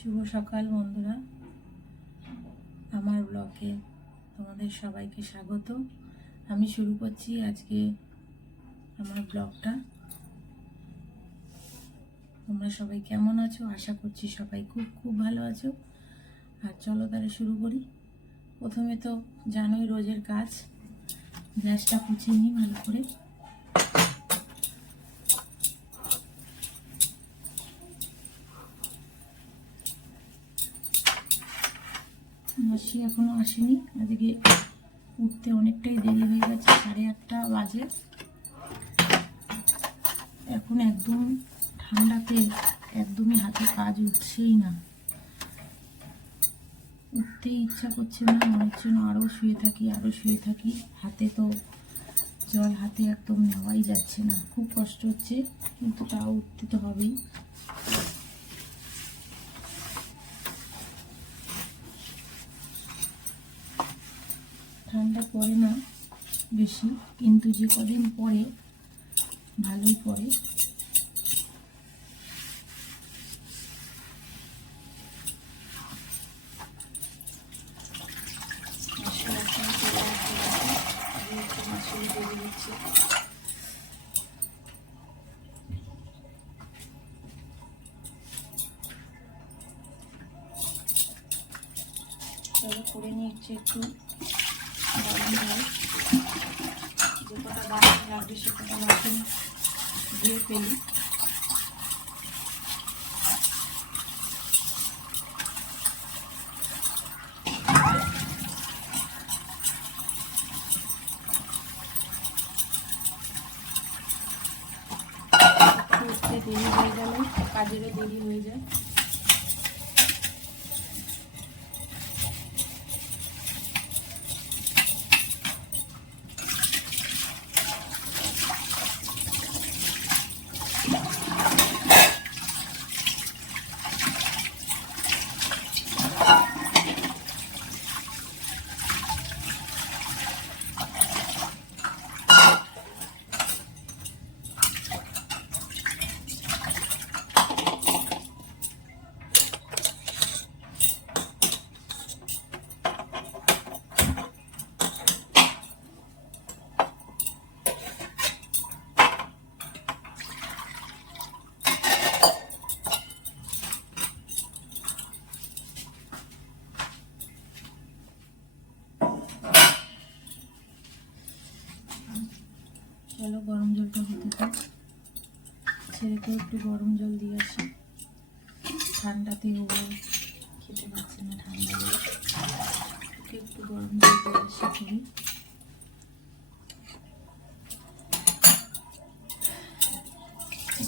শুভ সকাল বন্ধুরা, আমার ব্লগে তোমাদের সবাইকে স্বাগত। আমি শুরু করছি আজকে আমার ব্লগটা। তোমরা সবাই কেমন আছো? আশা করছি সবাই খুব খুব ভালো আছো। আর চলো তাহলে শুরু করি। প্রথমে তো জানোই রোজের কাজ, গ্যাসটা পুছিয়ে নিই ভালো করে। মাসি এখনো আসেনি, আজকে উঠতে অনেকটাই দেরি হয়ে গেছে, 8:30 বাজে। এখন একদম ঠান্ডাতে একদমই হাতে কাজ উঠছেই না, উঠতেই ইচ্ছা করছে না, মনে হচ্ছে না আরও শুয়ে থাকি। হাতে তো জল হাতে একদম নেওয়াই যাচ্ছে না, খুব কষ্ট হচ্ছে, কিন্তু তাও উঠতে তো হবেই। ঠান্ডা পড়ে না বেশি, কিন্তু যে কদিন পরে ভালোই পড়ে। চলো করে নিচ্ছি একটু গরম জল, যে কটা বাসন লাগবে সে কটা বাসন দিয়ে ফেলি। উঠতে দেরি হয়ে গেলে কাজেরও দেরি হয়ে যায়। চলো গরম জলটা হতে থাক, ছেলেকে একটু গরম জল দিয়ে আসি। ঠান্ডাতে ও খেতে পারছে না, ঠান্ডা ওকে একটু গরম জল দিয়ে আসি করি।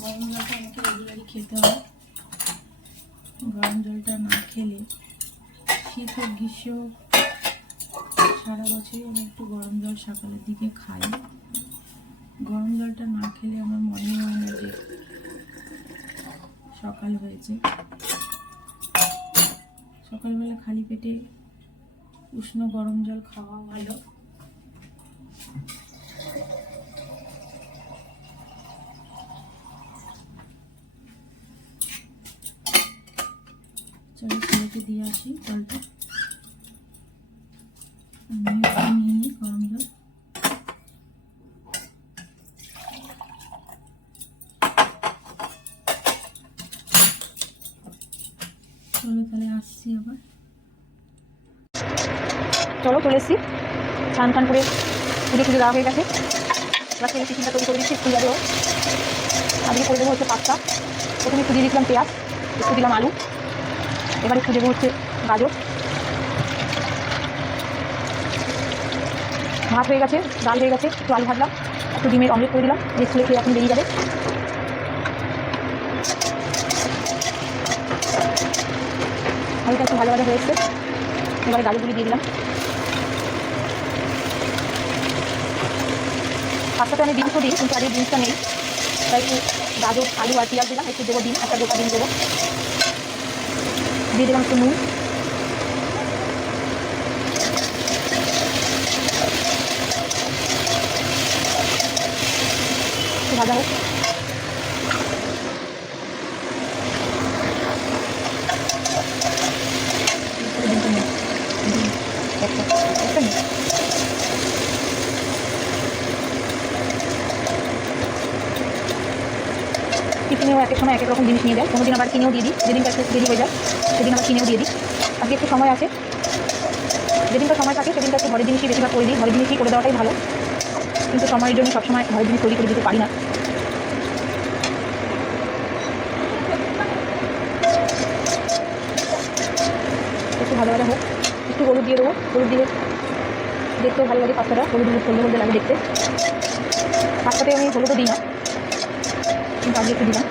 গরম জলটা আমাকে রেগুলারই খেতে হয়, গরম জলটা না খেলে শীত হোক গ্রীষ্ম হোক সারা বছরই আমি একটু গরম জল সকালের দিকে খাই। গরম জলটা না খেলে আমার মনে হয় না যে সকাল হয়েছে। সকালবেলা খালি পেটে উষ্ণ গরম জল খাওয়া ভালো। চলো ছেলেকে দিয়ে আসি জলটা, আমি নিয়ে নিই গরম জল। চলো তাহলে আসছি আবার। চলো চলে এসছি, স্নান টান করে পুজো টুজো দেওয়া হয়ে গেছে। এবার থেকে টিফিনটা তৈরি করে দিচ্ছি, স্কুল যাবেও। আজকে করে দেবো হচ্ছে পাস্তা। প্রথমে একটু দিয়ে দিয়েছিলাম পেঁয়াজ, একটু দিলাম আলু, এবার একটু দেবো হচ্ছে গাজর। ভাত হয়ে গেছে, ডাল হয়ে গেছে, একটু আলু ভাজলাম, একটু ডিমের অমলেট করে দিলাম, যে স্কুলে খেয়ে এখন বেরিয়ে যাবে। আলুটা একটু ভালো ভাজা হয়ে এসছে, এবারে গাজরগুলি দিয়ে দিলাম। পাস্তাতে আমি বিনসও দিই, কিন্তু আজকে বিনসটা নেই, তাই একটু গাজর আলু আর পেঁয়াজ দিলাম, একটু দেবো ডিম, একটা গোটা ডিম দেবো, দিয়ে দিলাম একটু নুন, একটু ভাজা হোক। এক সময় এক এক রকম জিনিস নিয়ে যায়, কোনো দিন আবার কিনেও দিয়ে দিই, যেদিনটা একটু দেরি হয়ে যায় সেদিন আবার কিনেও দিয়ে দিই। আজকে একটু সময় আছে, যেদিনটা সময় থাকে সেদিনটা একটু ঘরের জিনিসই বেশিরভাগ করে দিই, ঘরের জিনিসই করে দেওয়াটাই ভালো, কিন্তু সময়ের জন্য সবসময় ঘরের জিনিস তৈরি করে দিতে পারি না। একটু ভালো ভালো হোক, একটু হলুদ দিয়ে দেবো, হলুদ দিয়ে দেখতেও ভালো লাগে পাস্তাটা, হলুদ হলুদ হলদে হলদে লাগে দেখতে। পাস্তাতে আমি হলুদও দিই না, কিন্তু আগে একটু দিলাম।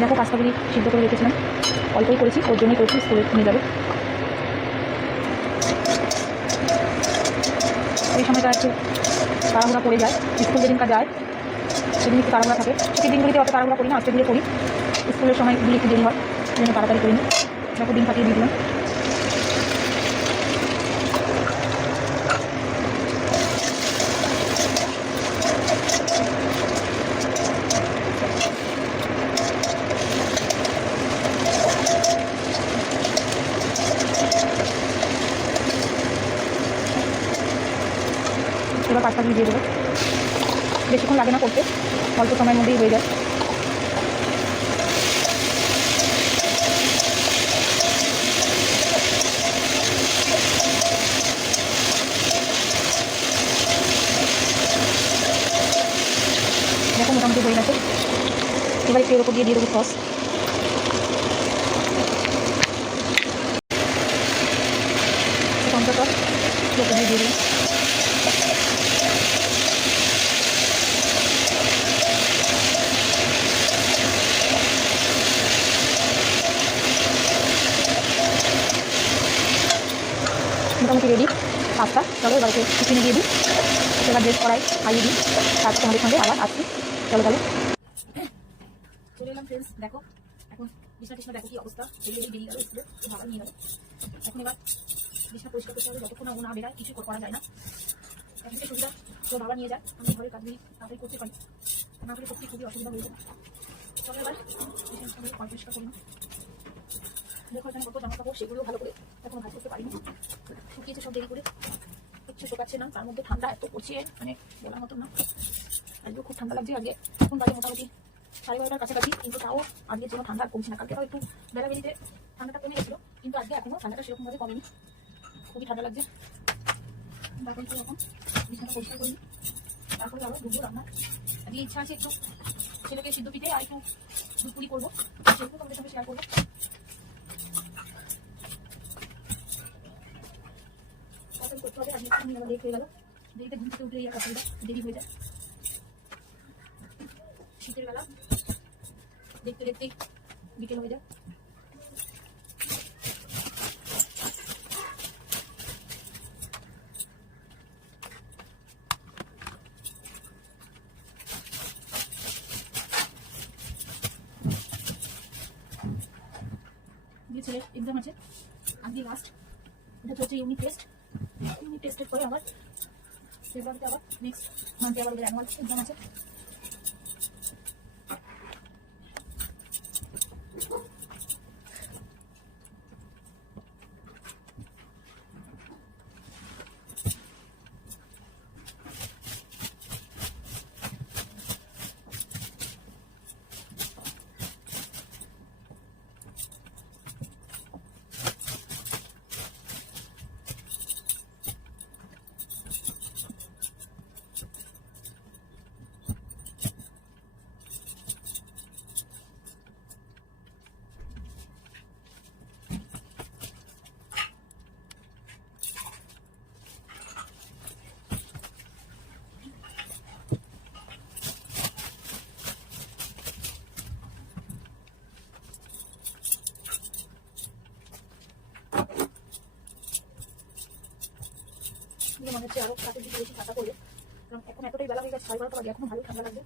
দেখো পাস্তাগুলি সিদ্ধ করে রেখেছিলাম, অল্পই করেছি, ওর জন্যই করেছি, স্কুলে নিয়ে যাবে। ওই সময়টা একটু তাড়াহুড়া পড়ে যায়, স্কুল যেদিনকার যায় সেদিন একটু তাড়াহুড়া থাকে। ছুটির দিনগুলিতে অত তাড়াহুড়া করি না, আজকে দিলে করি, স্কুলের সময়গুলি একটু দেরি হয়, সেই জন্য তাড়াতাড়ি করিনি। দেখো দিন কাটিয়ে দিয়ে দিলাম। এবার পাস্তাগুলি দিয়ে দেবো, বেশিক্ষণ লাগে না করতে, অল্প সময়ের মধ্যেই হয়ে যায়। দেখো মোটামুটি হয়ে গেছে। এবার একটু এর উপর দিয়ে দেবো সস, টমেটো সস এর উপর দিয়ে দেবো। মোটামুটি রেডি পাস্তা। চলো এবার টিফিনে দিয়ে দিই, এবার ড্রেস করাই খাইয়ে দিই, তারপর তোমাদের সঙ্গে আবার আসছি। চলো চলো চলে এলাম ফ্রেন্ডস। দেখো এখন বিছনা টিছনা দেখো কি অবস্থা, বেরিয়ে গেল স্কুলে, ভালো নিয়ে গেলো। এখন এবার বিছনা পরিষ্কার করতে হবে, যতক্ষণ না না বেরায় কিছু করা যায় না। একদিকে সুবিধা তো বাবা নিয়ে যায়, আমি ঘরের কাজগুলি তাড়াতাড়ি করতে পারি, না করে করতে খুবই অসুবিধা হয়ে যায়। চলো এবার বিছানা পরিষ্কার করি না। দেখো এখানে কত জামা কাপড়, সেগুলো ভালো করে এখনো ভাজ করতে পারিনি, শুকিয়েছে সব দেরি করে, কিচ্ছু শোকাচ্ছে না। তার মধ্যে ঠান্ডা এত পড়ছে, মানে বলার মতন না। আজকেও খুব ঠান্ডা লাগছে। আজকে এখন বাজে মোটামুটি 12:30টার কাছাকাছি, কিন্তু তাও আজকে কোনো ঠান্ডা কমছে না। কালকে তাও একটু বেলা বেরিতে ঠান্ডাটা কমে গেছিলো, কিন্তু আজকে এখনো ঠান্ডাটা সেরকমভাবে কমেনি, খুবই ঠান্ডা লাগছে। এখন তো এখন বিছানাটা পরিষ্কার করি, তারপরে আবার দুপুর রান্না। আজকে ইচ্ছা আছে একটু ছেলেকে সিদ্ধ পিঠে আর একটু দুধ পুরি করবো, সেগুলো তোমাদের সঙ্গে শেয়ার করবো। করতে হবে, আজকে লেট হয়ে গেল, দেরিতে ঘুম থেকে উঠলে এই অসুবিধা, দেরি হয়ে যায়। শীতের বেলা দেখতে দেখতে বিকেল হয়ে যায়। দিয়ে ছেলের এক্সাম আছে আজকে লাস্ট, এটা হচ্ছে ইউনিট টেস্ট। ইউনিট টেস্টের পরে আবার ফেব্রুয়ারিতে আবার নেক্সট মান্থে আবার ওদের অ্যানুয়াল এক্সাম আছে। মনে হচ্ছে আরো রাতের দিকে বেশি ঠান্ডা পড়বে, কারণ এখন এতটাই বেলা হয়ে গেছে, 12:30 বাজে, এখনো ভালোই ঠান্ডা লাগবে।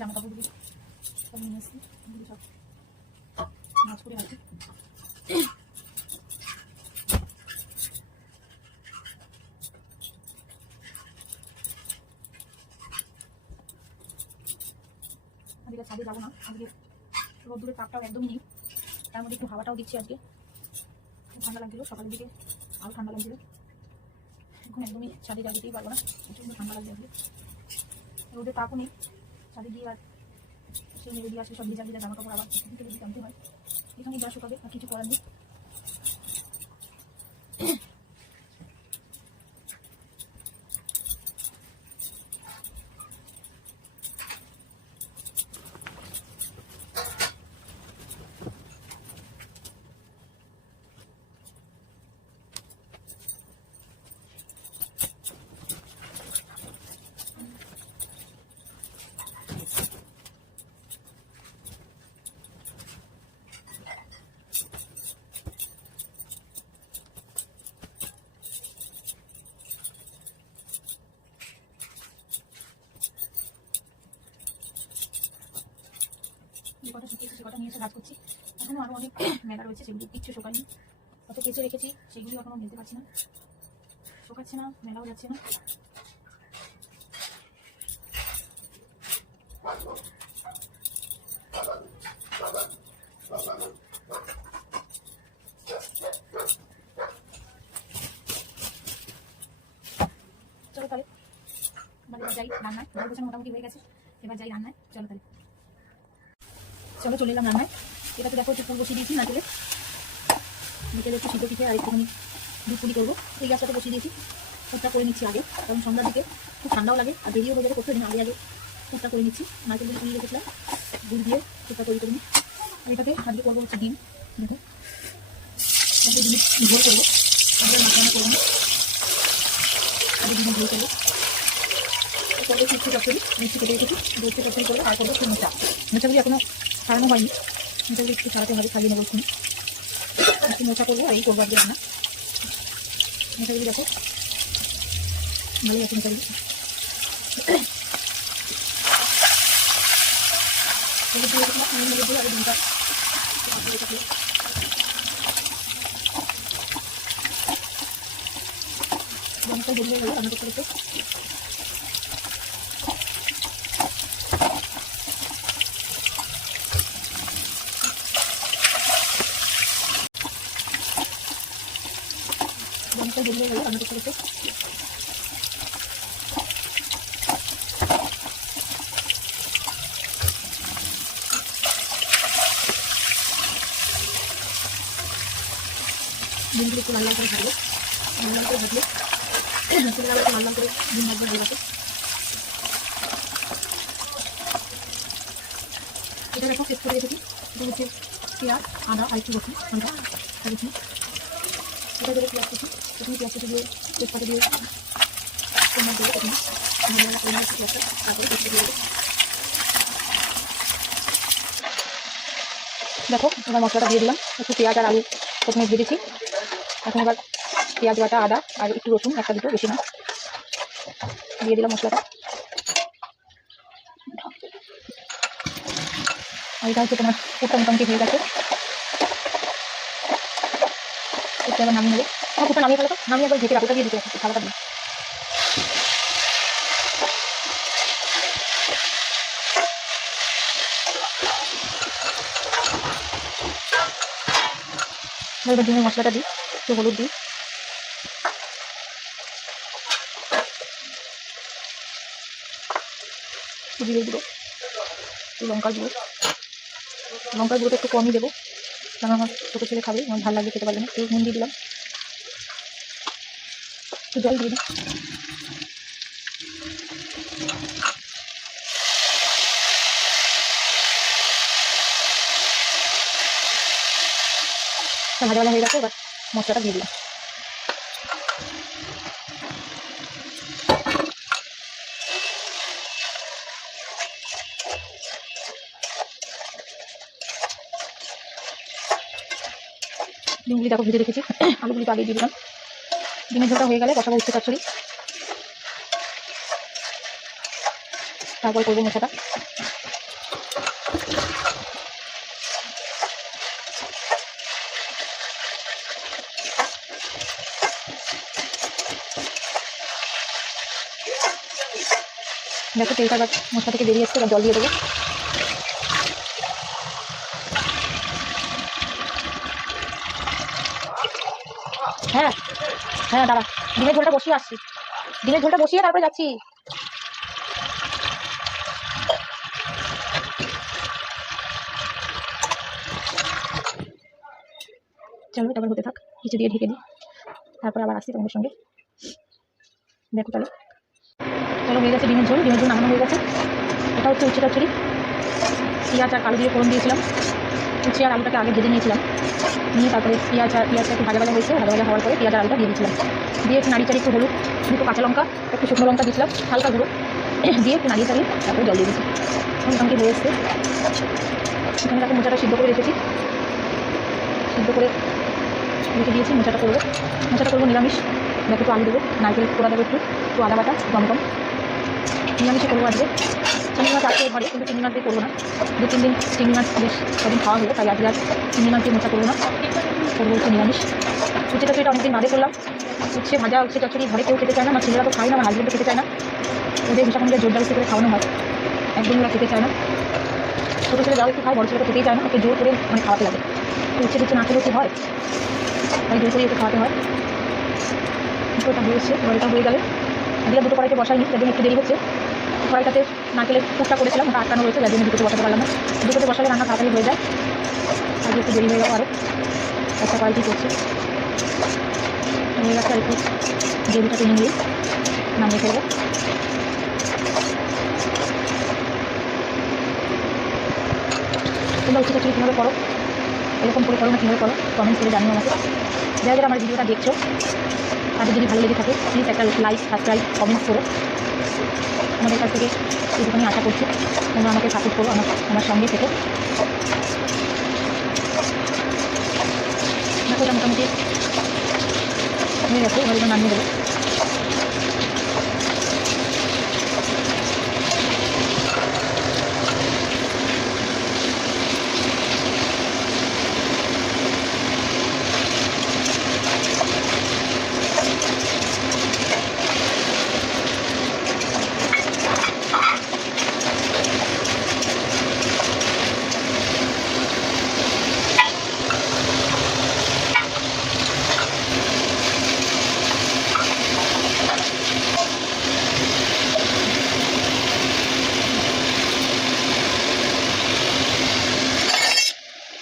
জামা কাপড়গুলি সব নিয়ে এসেছি, এগুলি সব মাছ করে রাখি। আজকে ছাদে যাবো না, আজকে রোদ্দুরের তাপটাও একদমই নেই, তার মধ্যে একটু হাওয়াটাও দিচ্ছে। আজকে খুব ঠান্ডা লাগছিল, সকালের দিকে আরও ঠান্ডা লাগছিল। এখন একদমই ছাদে যেতেই পারবো না, প্রচণ্ড ঠান্ডা লাগছে আজকে। রোদের তাপও নেই, ছাদে গিয়ে আর সেই মেরে দিয়ে আসলে সব ভিজা ভিজা জামা কাপড় আবার থেকে যদি আনতে হয়, এখানে যা শুকাবে আর কিছু করার নেই। যে কটা শুকিয়েছে সে কটা নিয়ে এসে কাজ করছি। এখনও আরও অনেক মেলা রয়েছে, সেগুলি কিচ্ছু শোকায়নি। কত কেচে রেখেছি সেগুলি এখনও মেলতে পারছি না, শোকাচ্ছে না, মেলাও যাচ্ছে না। চলো তাহলে এবার যাই রান্নায়, ঘর গোছানো মোটামুটি হয়ে গেছে, এবার যাই রান্নায়। চলো তাহলে, চলো চলে এলাম রান্নায়। এটাতে দেখো একটু ফুল বসিয়ে দিয়েছি নারকেলে, বিকেলে একটু সিদ্ধ পিঠে আর একটুখানি দুধ পুলি করবো। এই গ্যাসটাতে বসিয়ে দিয়েছি, ফুটটা করে নিচ্ছি আগে, কারণ সন্ধ্যার দিকে খুব ঠান্ডাও লাগে আর দেরিও হয়ে যাবে করতে, দিন আগে ফুটটা করে নিচ্ছি। নারকেলগুলি পুড়িয়ে রেখেছিলাম, দুধ দিয়ে ফুটটা তৈরি করে নিই। আর এটাতে আজকে করবো হচ্ছে ডিম, দেখো আজকে ডিম ঝোল করবো, আগে মাখানো করে নিই, আগে ডিম ঝোল করবো। করবো মিষ্টি চচ্চড়ি, মিষ্টি কেটে রেখেছি, দুধকে চচ্চড়ি করবো। আর করবো একটু মোচাগুলি এখনো ছাড়ানো হয়নি, মোচাগুলি একটু ছাড়াতে হবে, ছাড়িয়ে নেবো একটু একটু মোচা করবো। আর এই করবো আজকে রান্না। মোচাগুলি দেখো ভালোই আছে মোচাগুলি। গরমটা বেরিয়ে গেল রান্না করতে করতে। গরমটা বেরিয়ে গেল রান্না করতে করতে। ডিমগুলো একটু লাল লাল করে ভাজবো, লাল লাল করে ভাজলে ছেলেরা একটু লাল লাল করে ডিম ভাজবে ভালো লাগে। এটা দেখো পেস্ট করে রেখেছি, এটা হচ্ছে পেঁয়াজ আদা আর একটু রসুন হালকা রেখেছি। এটা ধরে পেঁয়াজ কুচি, প্রথমে পেঁয়াজ কুচি দিয়ে তেজপাতা দিয়ে টমেটো দিয়ে প্রথমে পেঁয়াজটা, তারপরে পেস্ট দিয়ে দেবো। দেখো এবার মশলাটা দিয়ে দিলাম, একটু পেঁয়াজ আর আলু প্রথমে ভেজেছি, এখন এবার পেঁয়াজ বাটা আদা আর একটু রসুন, একটা দুটো বেশি না, দিয়ে দিলাম মশলাটা। আর এটা হচ্ছে তোমার ফুটটা মোটামুটি হয়ে গেছে, ফুটটা এবার নামিয়ে নেবো। আমার ফুটটা নামিয়ে ফেলো তো, নামিয়ে একবার ঢেকে রাখোটা দিয়ে দিতে একটু খাবারটা দিই। এবার ডিমের মশলাটা দিই, একটু হলুদ দিই, জিরে গুঁড়ো, একটু লঙ্কার গুঁড়ো, লঙ্কার গুঁড়োটা একটু কমই দেবো কারণ আমার ছোটো ছেলে খাবে, আমার ভালো লাগবে খেতে পারবে না। একটু নুন দিয়ে দিলাম, একটু জল দিয়ে দিই। ভাজা ভাজা হয়ে গেছে, এবার মশলাটা দিয়ে দিলাম। ডিমগুলি দেখো ভেজে রেখেছি, আলুগুলি তো আগে দিয়ে দিলাম। ডিমের ঝোলটা হয়ে গেলে কষাবো উচ্ছে চচ্চড়ি, তারপর করবো মোচাটা। দেখো তেলটা এবার মশলা থেকে বেরিয়ে এসছে, এবার জল দিয়ে দেবো। হ্যাঁ হ্যাঁ দাঁড়া, ডিমের ঝোলটা বসিয়ে আসছি, ডিমের ঝোলটা বসিয়ে তারপরে যাচ্ছি। চলো তারপর হতে থাক, কিছু দিয়ে ঢেকে দিই, তারপরে আবার আসছি তোমাদের সঙ্গে। দেখো তাহলে, চলো হয়ে গেছে ডিমের ঝোল, ডিমের ঝোল নামানো হয়ে গেছে। এটা হচ্ছে উচ্ছে চচ্চড়ি, পেঁয়াজ আর আলু দিয়ে ফোড়ন দিয়েছিলাম। উচ্ছে আর আলুটাকে আগে ভেজে নিয়েছিলাম, নিয়ে তারপরে পেঁয়াজটা একটু ভাজা ভাজা হয়েছে, ভাজা ভাজা হওয়ার পরে পেঁয়াজ আর আলুটা দিয়ে দিয়েছিলাম, দিয়ে একটু নাড়ি চাড়ি, একটু হলুদ, দুটো কাঁচা লঙ্কা, একটু শুকনো লঙ্কা দিয়েছিলাম হালকা গুঁড়ো, দিয়ে একটু নাড়িয়ে চাড়িয়ে তারপরে জল দিয়ে দিয়েছি। মোটামুটি হয়ে এসছে। এখানে তাকে মোচাটা সিদ্ধ করে রেখেছি, সিদ্ধ করে রেখে দিয়েছি। মোচাটা করবো নিরামিষ। দেখো একটু আলু দেবো, নারকেল কোড়া দেবো, একটু আদা বাটা, টমেটো। নিরামিষে করবো আজকে। চিংড়ি মাছ আছে ঘরে, কিন্তু চিংড়ি মাছ দিয়ে করবো না। 2-3 দিন চিংড়ি মাছ বেশ কদিন খাওয়া হলো, তাই আজকে আর চিংড়ি মাছ দিয়ে মোচা করবো না, করবো হচ্ছে নিরামিষ। উচ্ছে চচ্চড়িটা অনেকদিন বাদে করলাম। উচ্ছে ভাজা, উচ্ছে চচ্চড়ি ঘরে কেউ খেতে চায় না, আমার ছেলেরা তো খায় না, আমার হাজবেন্ডও খেতে চায় না। ওদের হিসাব অনুযায়ী জোরদারস্তি করে খাওয়ানো হয়, একদমই ওরা খেতে চায় না। ছোটো ছেলে যাও একটু খায়, বড় ছেলে তো খেতেই চায় না, ওকে জোর করে মানে খাওয়াতে লাগে। তো উচ্ছে টুচ্ছে না খেলেও কি হয়, তাই জোর করে ওকে খাওয়াতে হয়। ওটা হয়ে এসছে, এবার এটা হয়ে গেলে আজকে দুটো কড়াইতে বসাইনি, যার জন্য একটু দেরি হচ্ছে। কড়াইটাতে নারকেলের পুরটা করেছিলাম, ওটা আটকানো রয়েছে, যার জন্য দুটোতে বসাতে পারলাম না। দুটোতে বসালে রান্না তাড়াতাড়ি হয়ে যায়, আজকে একটু দেরি হয়ে গেল আরও। একটা কড়াইটি করছে হয়ে গেছে, আর একটু গ্রেভিটা টেনে নিয়ে নামিয়ে ফেলবো। তোমরা উচ্ছে চচ্চড়ি কীভাবে করো, এরকম করে করো না কীভাবে করো, কমেন্ট করে জানিও আমাকে। যারা যারা আমার ভিডিওটা দেখছো তাদের যদি ভালো লেগে থাকে প্লিজ একটা লাইক, সাবস্ক্রাইব, কমেন্টস করো। আমাদের কাছ থেকে এইটুখানি আশা করছি, তোমরা আমাকে সাপোর্ট করো, আমার সঙ্গে থেকে। দেখো এটা মোটামুটি হয়ে গেছে, এবার এটা নামিয়ে দেবো।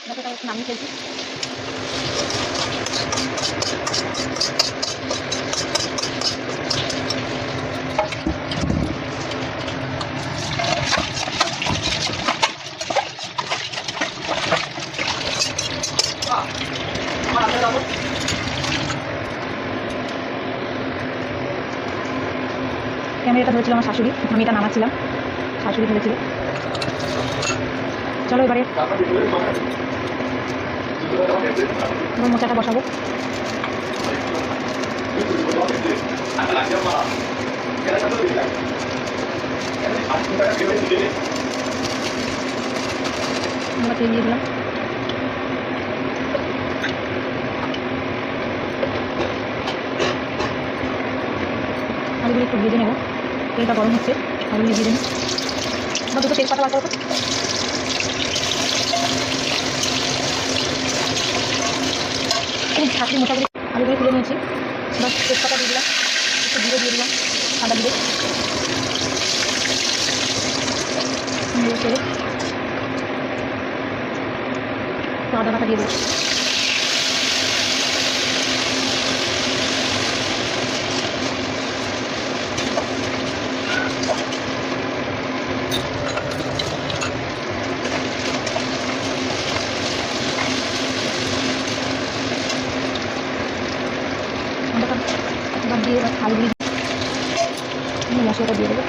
দেখো তাই একটু নামিয়ে ফেলছি। ক্যামেরাটা ধরেছিল আমার শাশুড়ি, আমি এটা নামাচ্ছিলাম, শাশুড়ি ধরেছিল। চলো এবারে মোচাটা বসাবো। আমরা তেল দিয়ে দিলাম, আলুগুলো একটু ভেজে নেবো। তেলটা গরম হচ্ছে, আলুগুলো ভেজে নিই। আমরা দুটো তেজপাতা বার করবো। শাশুড়ি মোটামুটি আলুগুলো তুলে নিয়েছি, এবার তেজপাতা দিয়ে দিলাম, একটু জিরে দিয়ে দিলাম, সাদা জিরে, আদা বাটা দিয়ে দেবো। এবার দিয়ে আলুগুলি মশলাটা দিয়ে দেবো।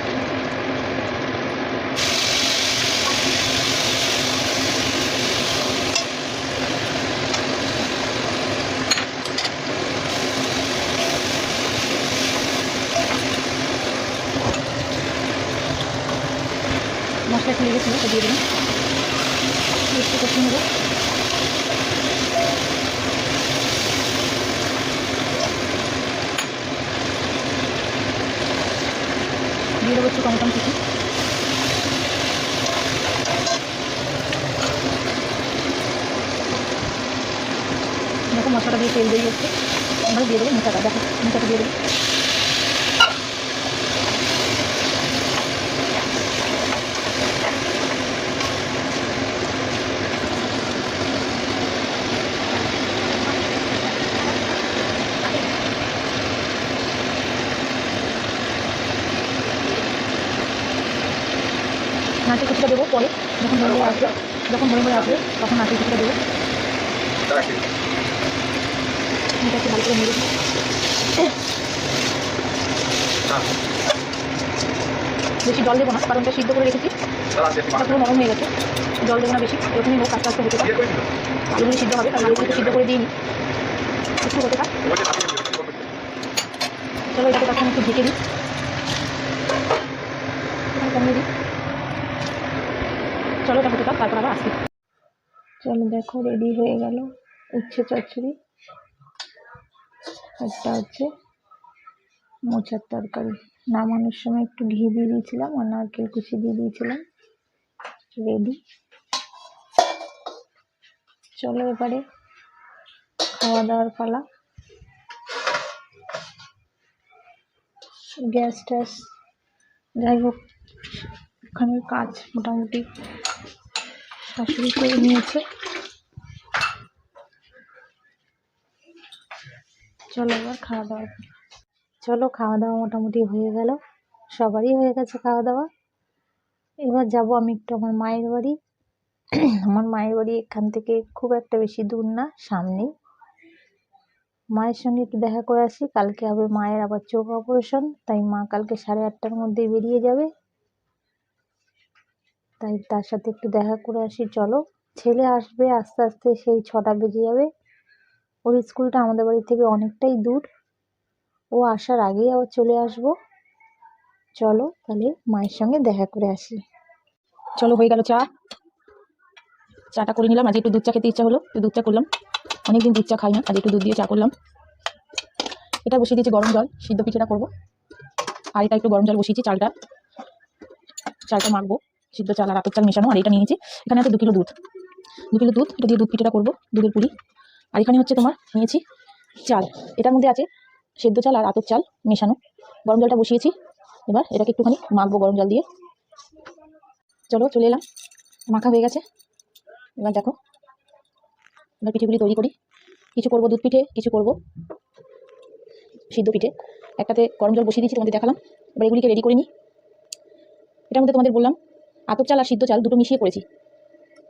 মশলা একটু লেগেছিলো, তো দিয়ে দেবেন, একটু কষিয়ে নেবো। দিয়ে দেবো একটু টমেটো কুচি, মশলাটা দিয়ে তেল বেরিয়ে হচ্ছে, আমরা দিয়ে দেবো মোচাটা। দেখো মোচাটা দিয়ে দেবো। নারকেল কুচিটা দেবো পরে, যখন ভরে ভরে আসবে, তখন নারকেল কুচিটা দেবো। এটা একটু ভালো করে নেড়ে দিই। বেশি জল দেবো না, কারণ এটা সিদ্ধ করে রেখেছি, এটা পুরো নরম হয়ে গেছে। জল দেবো না বেশি, এরকমই হোক, আস্তে আস্তে হতে থাক। আলুগুলি সিদ্ধ হবে, কারণ আলুগুলো সিদ্ধ করে দিইনি, একটু হতে থাক। চলো এটাকে তখন একটু ঢেকে দিই, কমিয়ে দিই। চলো এটা হতে থাক, তারপর আবার আসি। চলো দেখো রেডি হয়ে গেল উচ্ছে চচ্চড়ি। একটা হচ্ছে মোচার তরকারি। নামানোর সময় একটু ঘি দিয়ে দিয়েছিলাম আর নারকেল কুচি দিয়ে দিয়েছিলাম। রেডি। চলো এবারে খাওয়া দাওয়ার পালা। গ্যাস ট্যাস যাই হোক, ওখানের কাজ মোটামুটি শাশুড়ি করে নিয়েছে। চলো এবার খাওয়া দাওয়া। চলো খাওয়া দাওয়া মোটামুটি হয়ে গেল, সবারই হয়ে গেছে খাওয়া দাওয়া। এবার যাব আমি একটু আমার মায়ের বাড়ি। আমার মায়ের বাড়ি এখান থেকে খুব একটা বেশি দূর না, সামনেই। মায়ের সঙ্গে একটু দেখা করে আসি। কালকে হবে মায়ের আবার চোখ অপারেশন, তাই মা কালকে 8:30টার মধ্যেই বেরিয়ে যাবে, তাই তার সাথে একটু দেখা করে আসি। চলো, ছেলে আসবে আস্তে আস্তে, সেই 6টা বেজে যাবে। ওর স্কুলটা আমাদের বাড়ি থেকে অনেকটাই দূর, ও আসার আগেই আবার চলে আসবো। চলো তাহলে মায়ের সঙ্গে দেখা করে আসি। চলো হয়ে গেল চাটা করে নিলাম। আজ একটু দুধ চা খেতে ইচ্ছা হলো, একটু দুধ চা করলাম। অনেকদিন দুধ চা খাই না, আজ একটু দুধ দিয়ে চা করলাম। এটা বসিয়ে দিয়েছি গরম জল, সিদ্ধ পিঠেটা করবো। আর এটা একটু গরম জল বসিয়েছি, চালটা মাখবো। সিদ্ধ চাল আর আতপ চাল মেশানো। আর এটা নিয়ে নিয়েছি, এখানে আছে 2 কিলো দুধ। 2 কিলো দুধ, এটা দিয়ে দুধ পিঠেটা করবো, দুধের পুরি। আর এখানে হচ্ছে তোমার নিয়েছি চাল, এটার মধ্যে আছে সেদ্ধ চাল আর আতপ চাল মেশানো। গরম জলটা বসিয়েছি, এবার এটাকে একটুখানি মাখবো গরম জল দিয়ে। চলো চলে এলাম, মাখা হয়ে গেছে। এবার দেখো, এবার পিঠেগুলি তৈরি করি। কিছু করবো দুধ পিঠে, কিছু করবো সিদ্ধ পিঠে। একটাতে গরম জল বসিয়ে দিয়েছি, তোমাদের দেখালাম। এবার এগুলিকে রেডি করে নিই। এটার মধ্যে তোমাদের বললাম আতপ চাল আর সিদ্ধ চাল দুটো মিশিয়ে করেছি।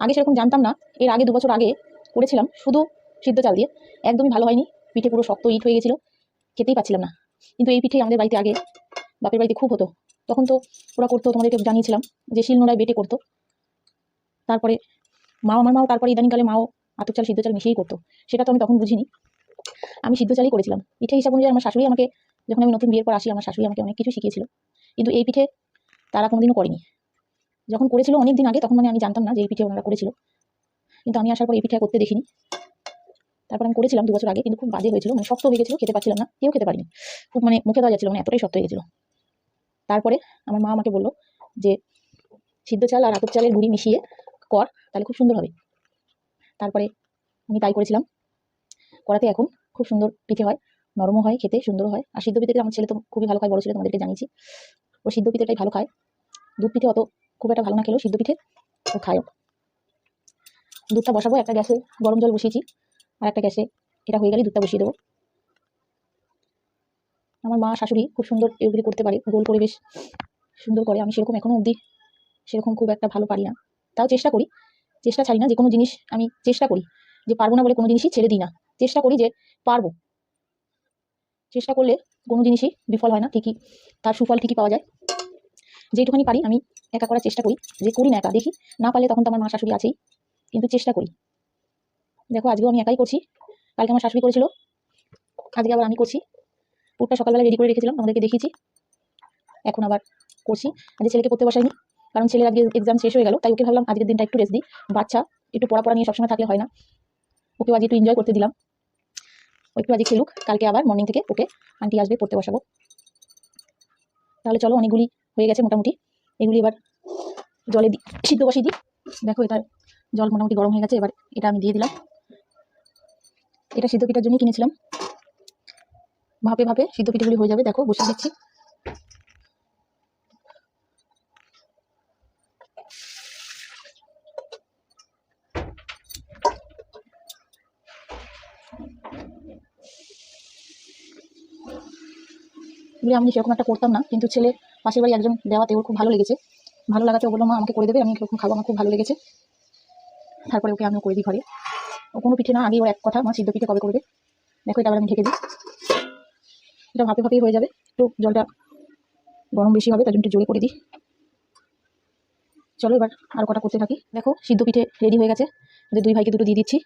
আগে সেরকম জানতাম না, এর আগে 2 বছর আগে করেছিলাম শুধু সিদ্ধ চাল দিয়ে, একদমই ভালো হয়নি। পিঠে পুরো শক্ত ইট হয়ে গেছিলো, খেতেই পাচ্ছিলাম না। কিন্তু এই পিঠে আমাদের বাড়িতে আগে, বাপের বাড়িতে খুব হতো। তখন তো ওরা করতো, তোমাদেরকে জানিয়েছিলাম যে শিলনোড়ায় বেটে করতো। তারপরে আমার মাও তারপরে ইদানিংকালে মাও আতপ চাল সিদ্ধ চাল মিশিয়েই করতো। সেটা তো আমি তখন বুঝিনি, আমি সিদ্ধ চালই করেছিলাম। পিঠে হিসাব অনুযায়ী আমার শাশুড়ি আমাকে, যখন আমি নতুন বিয়ের পর আসি, আমার শাশুড়ি আমাকে অনেক কিছু শিখিয়েছিল। কিন্তু এই পিঠে তারা কোনোদিনও করেনি। যখন করেছিল অনেক দিন আগে, তখন আমি জানতাম না যে এই পিঠে ওনারা করেছিল। কিন্তু আমি আসার পর এই পিঠে করতে দেখিনি। তারপর আমি করেছিলাম 2 বছর আগে, কিন্তু খুব বাজে হয়েছিল, শক্ত হয়ে গেছিলো, খেতে পারছিলাম না, কেউ খেতে পারিনি। খুব মুখে দেওয়া যাচ্ছিল, এতটাই শক্ত হয়ে গেছিলো। তারপরে আমার মা আমাকে বললো যে সিদ্ধ চাল আর আতপ চালের গুঁড়ি মিশিয়ে কর, তাহলে খুব সুন্দর হবে। তারপরে আমি তাই করেছিলাম। করাতে এখন খুব সুন্দর পিঠে হয়, নরমও হয়, খেতে সুন্দর হয়। আর সিদ্ধ পিঠেটা আমার ছেলে তো খুবই ভালো খায়, বড় ছেলে, তোমাদেরকে জানিয়েছি। ও সিদ্ধ পিঠেটাই ভালো খায়, দুধ পিঠে অত খুব একটা ভালো না খেলেও সিদ্ধ পিঠে ও খায়। দুধটা বসাবো, একটা গ্যাসে গরম জল বসিয়েছি, আর একটা গ্যাসে এটা হয়ে গেলে দুধটা বসিয়ে দেবো। আমার মা শাশুড়ি খুব সুন্দর এগুলি করতে পারে, গোল করে বেশ সুন্দর করে। আমি সেরকম এখনো অবধি সেরকম খুব একটা ভালো পারি না, তাও চেষ্টা করি, চেষ্টা ছাড়ি না। যে কোনো জিনিস আমি চেষ্টা করি, যে পারবো না বলে কোনো জিনিসই ছেড়ে দিই না। চেষ্টা করি যে পারবো, চেষ্টা করলে কোনো জিনিসই বিফল হয় না, ঠিকই তার সুফল ঠিকই পাওয়া যায়। যেটুখানি পারি আমি একা করার চেষ্টা করি, যে করি না একা, দেখি না পারলে তখন তো আমার মা শাশুড়ি আছেই, কিন্তু চেষ্টা করি। দেখো আজকেও আমি একাই করছি, কালকে আমার শাশুড়ি করেছিল, আজকে আবার আমি করছি। পুরটা সকালবেলা রেডি করে রেখেছিলাম, তোমাদেরকে দেখিয়েছি। এখন আবার করছি। আজকে ছেলেকে পড়তে বসাইনি, কারণ ছেলের আজকে এক্সাম শেষ হয়ে গেল, তাই ওকে ভাবলাম আজকের দিনটা একটু রেস্ট দিই। বাচ্চা একটু পড়া নিয়ে সবসময় থাকলে হয় না, ওকে আজ একটু এনজয় করতে দিলাম। ও একটু আজকে খেলুক, কালকে আবার মর্নিং থেকে ওকে আন্টি আসবে পড়তে বসাবো। তাহলে চলো, অনেকগুলি হয়ে গেছে মোটামুটি, এগুলি এবার জলে সিদ্ধ বসিয়ে দিই। দেখো এটা জল মোটামুটি গরম হয়ে গেছে, এবার এটা আমি দিয়ে দিলাম। এটা সিদ্ধ পিঠার জন্যই কিনেছিলাম। ভাপে ভাপে সিদ্ধ পিঠাগুলি হয়ে যাবে। দেখো বসিয়ে দিচ্ছি। এগুলি আমি সেরকম একটা করতাম না, কিন্তু ছেলে পাশের বাড়ি একজন দেওয়াতে ওর খুব ভালো লেগেছে। ভালো লাগাতে ও বললো মা আমাকে করে দেবে, আমি এরকম খাবো, আমার খুব ভালো লেগেছে। তারপরে ওকে আমিও করে দিই ঘরে। ও কোনো পিঠে না, আগেই ও এক কথা মা সিদ্ধ পিঠে কবে করবে। দেখো এটা আবার আমি ঢেকে দিই। এটা ভাপে ভাপেই হয়ে যাবে, একটু জলটা গরম বেশি হবে, তার জন্য একটু জোরে করে দিই। চলো এবার আর কটা করতে থাকি। দেখো সিদ্ধ পিঠে রেডি হয়ে গেছে। ওদের দুই ভাইকে দুটো দিয়ে দিচ্ছি।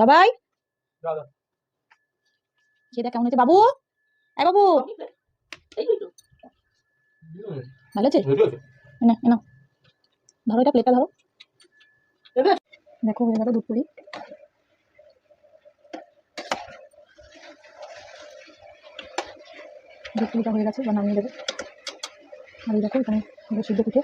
বাবাই সেটা কেমন হয়েছে বাবু? বাবু ভালো আছে? না না, ধরো এটা, প্লেটটা ধরো। দেখো হয়ে গেল দুধ পুরি। দুধ পুরিটা হয়ে গেছে, বা নামিয়ে দেবো। আর এই দেখো এখানে সিদ্ধ পিঠে